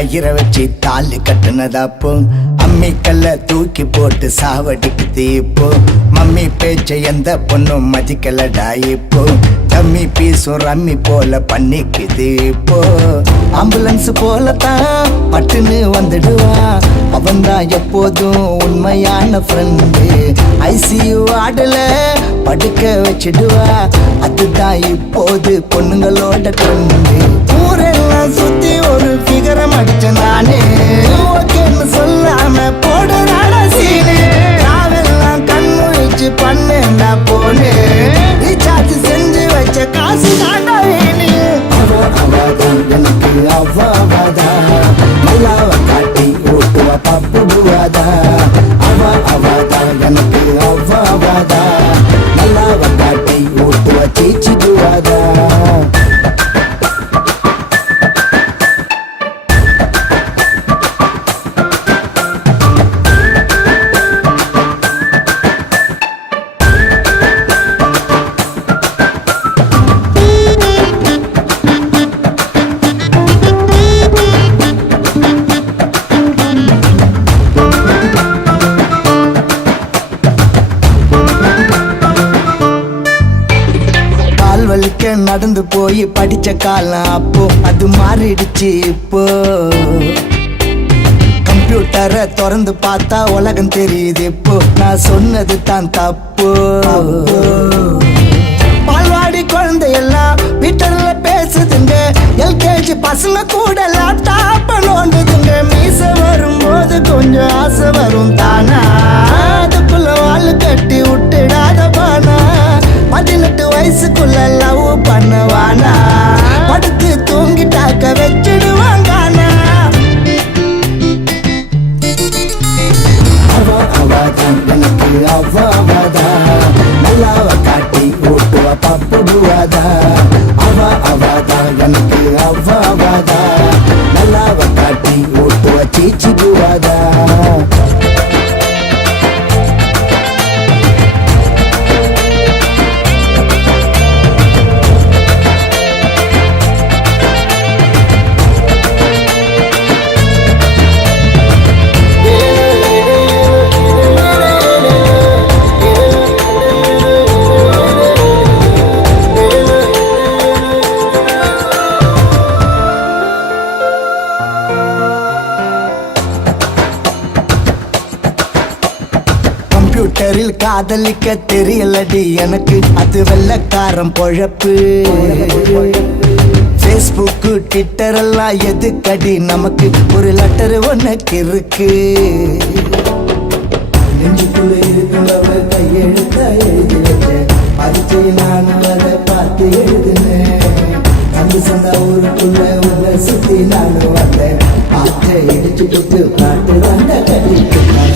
கயிறை வச்சு தாலி கட்டுனதாப்போ அம்மிக்கல்ல தூக்கி போட்டு சாவடிக்குது இப்போ மம்மி பேச்ச எந்த பொண்ணும் மதிக்கலடா இப்போ கம்மி பீசும் ரம்மி போல பண்ணிக்குது இப்போ ஆம்புலன்ஸ் போலத்தான் பட்டுன்னு வந்துடுவா அவன்தான் எப்போதும் உண்மையான ஃப்ரெண்டு ஐசியூ ஆடல படுக்க வச்சிடுவா அதுதான் இப்போது பொண்ணுங்களோட ட்ரெண்டு ஊரெல்லாம் சுத்தி ஒரு ஃபிகரம் அடிச்ச நானே ஓகேன்னு சொல்லாம போடுறாட சீனு நாவெல்லாம் கண்முழிச்சு பண்ணேன்டா போனே ரீசார்ஜ் செஞ்சு வச்ச காசு தாண்டா வேணு அவதான் எனக்கு அவ்வாவாதா நல்லாவ காட்டி ஓட்டுவா பப்புடுவாதா அவதான் எனக்கு அவ்வாவாதா நல்லாவ காட்டி ஓட்டுவா சீச்சிடுவாதா நடந்து போய் படிச்ச காலம் அப்போ அது மாறிடுச்சு இப்போ கம்ப்யூட்டரை திறந்து பார்த்தா உலகம் தெரியுது இப்போ நான் சொன்னது தான் தப்பு பால்வாடி குழந்தை எல்லாம் வீட்டர்ல பேசுதுங்க எல்கேஜி பசங்க கூட லேப்டாப் நோண்டுதுங்க மீச வரும்போது கொஞ்சம் ஆசை வரும் தானா அதுக்குள்ள வாழு கட்டி விட்டுடாத பானா 18 வயசுக்குள்ள லவ் பண்ணவானா படுத்து தூங்கிட்டாக்க வச்சிடுவாங்கானா அவதான் எனக்கு அவ்வாவாதா நல்லாவ காட்டி ஓட்டுவா பப்புடுவாதா அவதான் எனக்கு அவ்வாவாதா நல்லாவ காட்டி ஓட்டுவா சீச்சிடுவாதா கம்ப்யூட்டரில் காதலிக்க தெரியலடி எனக்கு அது வெள்ளக்காரன் பொழப்பு Facebook ட்விட்டர் எல்லாம் எதுக்கடி நமக்கு ஒரு லெட்டர் ஒன்னுக்கு இருக்கு நெஞ்சுக்குள்ள இருக்கிறவ கையெழுத்த எழுதி வச்சேன் பரிச்சை நானும் அதை பார்த்து எழுதுனேன் அந்த சொந்த ஊருக்குள்ள உள்ள சுத்தி நானும் வந்தேன் ஆற்றை இடிச்சு போட்டு காட்டு வந்த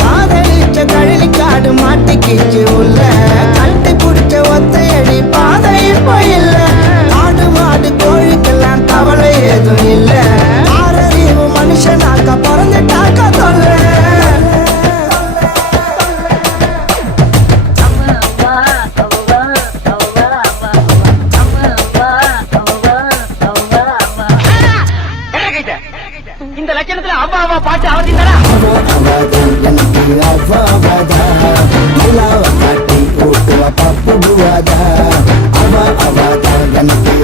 காதலிச்ச கழனி காடு மாட்டிக்கிச்சு உள்ள கட்டி பிடிச்ச ஒத்தையடி பாதை போயில்ல ஆடு மாடு கோழிக்கெல்லாம் கவலை ஏதும் இல்ல ஆறறிவு மனுஷனாக்க பிறந்துட்டாக்க தொல்ல இந்த லட்சணத்துல அவ்வா அவ்வா பாட்டு அவதிந்தா எனக்கு அவ்வாவாதா நல்லாவ காட்டி ஓட்டுவா பப்புடுவாதா அவதான் எனக்கு